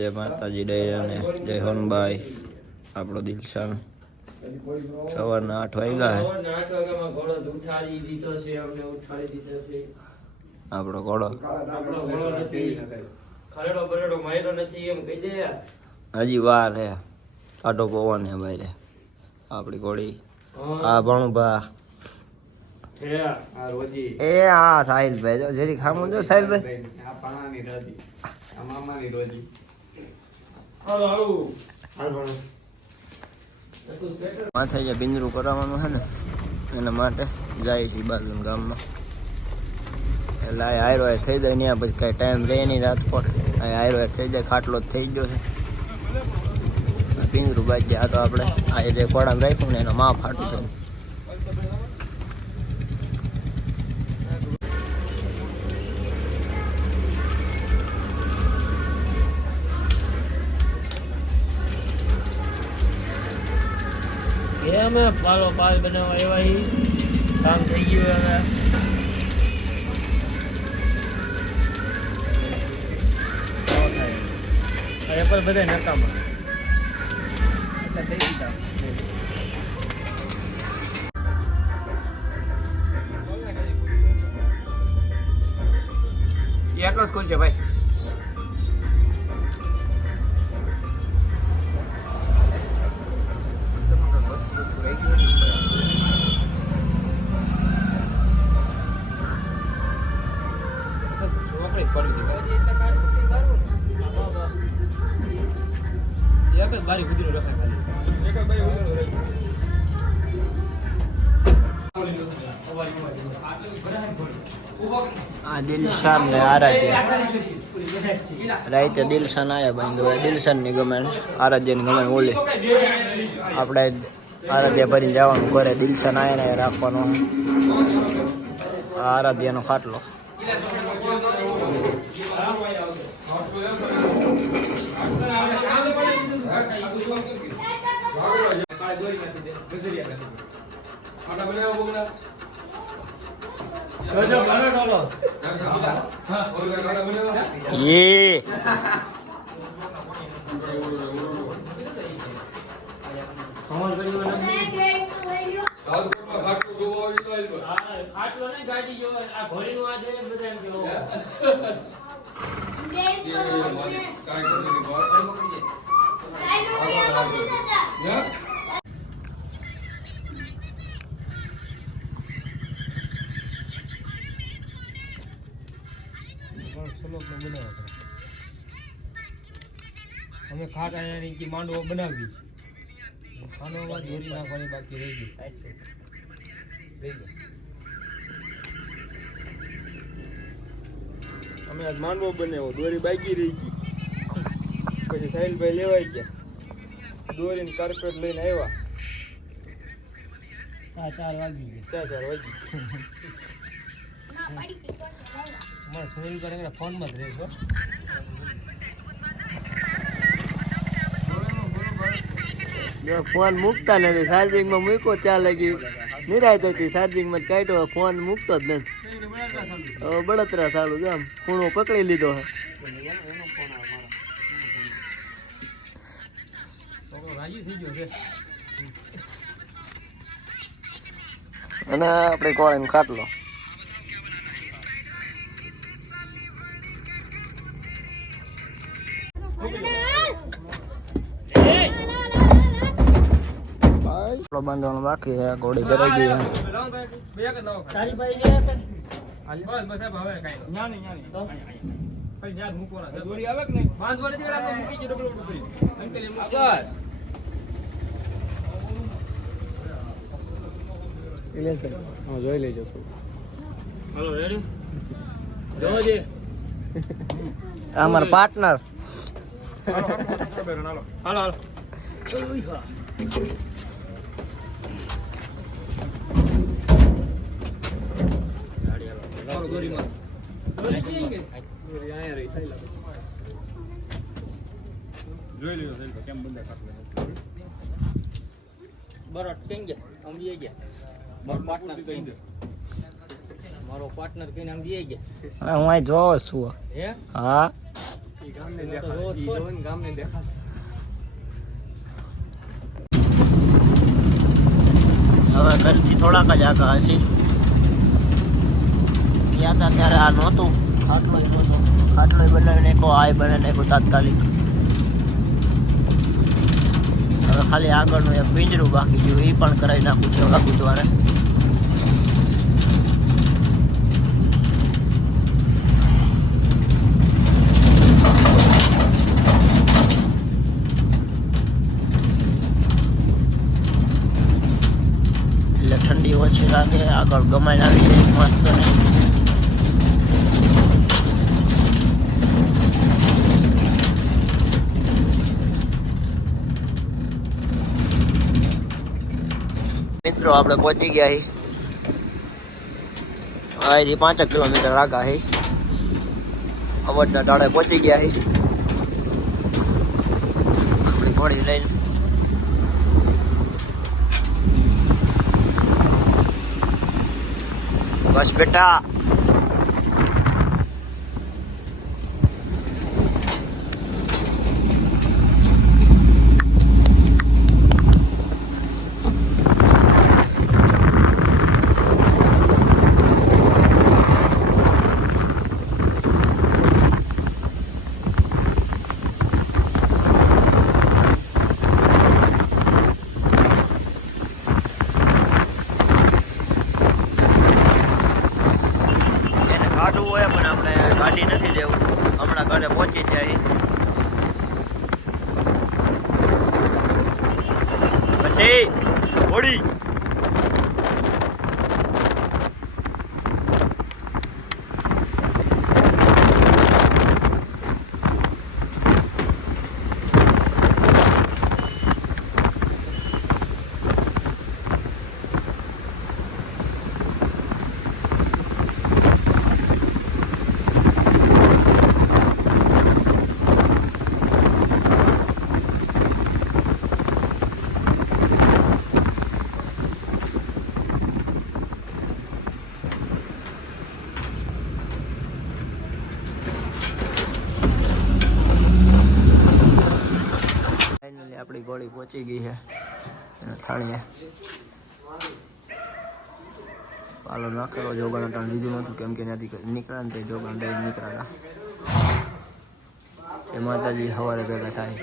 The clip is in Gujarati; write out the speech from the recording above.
જય માતાજી અને જય હનુભાઈ. આપણો દિલશાન સવારના 8 વાગ્યા આપણો ઘોડો હજી વાર હે. આટો પવન હે ભાઈ રે. આપડી ઘોડી આ ભણભા એ હા સાહિલભાઈ જો જરી ખામું જો સાહિલભાઈ આ પાણાની રાજી આ મામાની રોજી માથે જે બિંદરું કરાવવાનું છે ને એના માટે જાય છે બાજુના ગામમાં. એટલે આ હાયરો થઈ જાય ને પછી કાંઈ ટાઈમ રહે નહીં રાજકોટ. આ હાયરો થઈ જાય ખાટલો જ થઈ ગયો છે. બિંદરું બાજી આ તો આપણે આ જે કોડામાં રાખ્યું ને એનો માં ફાટું થયું. અમે પાલો પાલ બનાવવા એવા કામ થઈ ગયું. હવે પર બધા નકામા એટલે થઈ દીધા. એટલો જ ખુલ છે ભાઈ. દિલશાન ને આરાધ્ય રાઈતે દિલશાન આયા ભાઈ. દિલશાન ની ગમે આરાધ્ય ની ગમે ઓલી આપણે આરાધ્ય ભરીને જવાનું ઘરે. દિલશાન આયા ને રાખવાનો આરાધ્ય નો ખાટલો. ये અમે ખાટ આની માંડવો બનાવી ખાંડવામાં દોરી નાખવાની બાકી રહી ગઈ. અમે આજ માંડવો બનાવ્યો, દોરી બાકી રહી ગઈ. પછી સાહિલભાઈ લેવાઈ ગયા, દોરીને કાર્પેટ લઈને આવ્યા. 4 વાગી ગયા. 4 વાગી મારે સોરી કરે ફોનમાં જ રહેશો. ફોન મૂકતા નથી. ચાર્જિંગમાં મૂક્યો ત્યાં લગી નિરાયત હતી. ચાર્જિંગમાં કાઢ્યો ફોન મૂકતો જ નથી. બળતરા ચાલુ છે. આમ ખૂણો પકડી લીધો છે. અને આપણે કોળાનો ખાટલો. બાંધવાનું બાકી છે. ઘોડી ભરાઈ ગઈ જોઈ લેજો. અમાર પાર્ટનર જોઈ લ્યો કેમ બંધા કાટલે બરાબર કેમ ગયા આમ જઈ ગયા. મારો પાર્ટનર કહી દે. મારો પાર્ટનર કહીને આમ જઈ ગયા. હું અહીં જોઉં છું. હે હા હવે ઘરથી થોડાક જ આગળ હશે. ગયા હતા ત્યારે આ નહોતું, ખાટલો નહોતો. ખાટલો બનાવી નાખો, આ બનાવી નાખો તાત્કાલિક. હવે ખાલી આગળનું એક પિંજરું બાકી ગયું, એ પણ કરાવી નાખું છું થોડા બુધવારે. એટલે ઠંડી ઓછી લાગે, આગળ ગમાઈને આવી જાય મસ્ત. મિત્રો આપણે પહોંચી ગયા છીએ. અહીંથી 5 કિલોમીટર આગા છે. અવડના ડાળે પહોંચી ગયા છીએ આપણી ઘોડી લઈને. બસ બેટા. કાઢવું હોય પણ આપણે ગાડી નથી લેવું. હમણાં ઘરે પહોંચી જાય પછી ઘોડી. આપણી ઘોડી પહોંચી ગઈ છે થાણીએ. પાલો નાખેલો, જોગાણ ટાણ લીધું નહોતું કેમ કે ત્યાંથી નીકળ્યા ને તે જોગાણ લઈને નીકળ્યા હતા. એ માતાજી સવારે ભેગા થાય.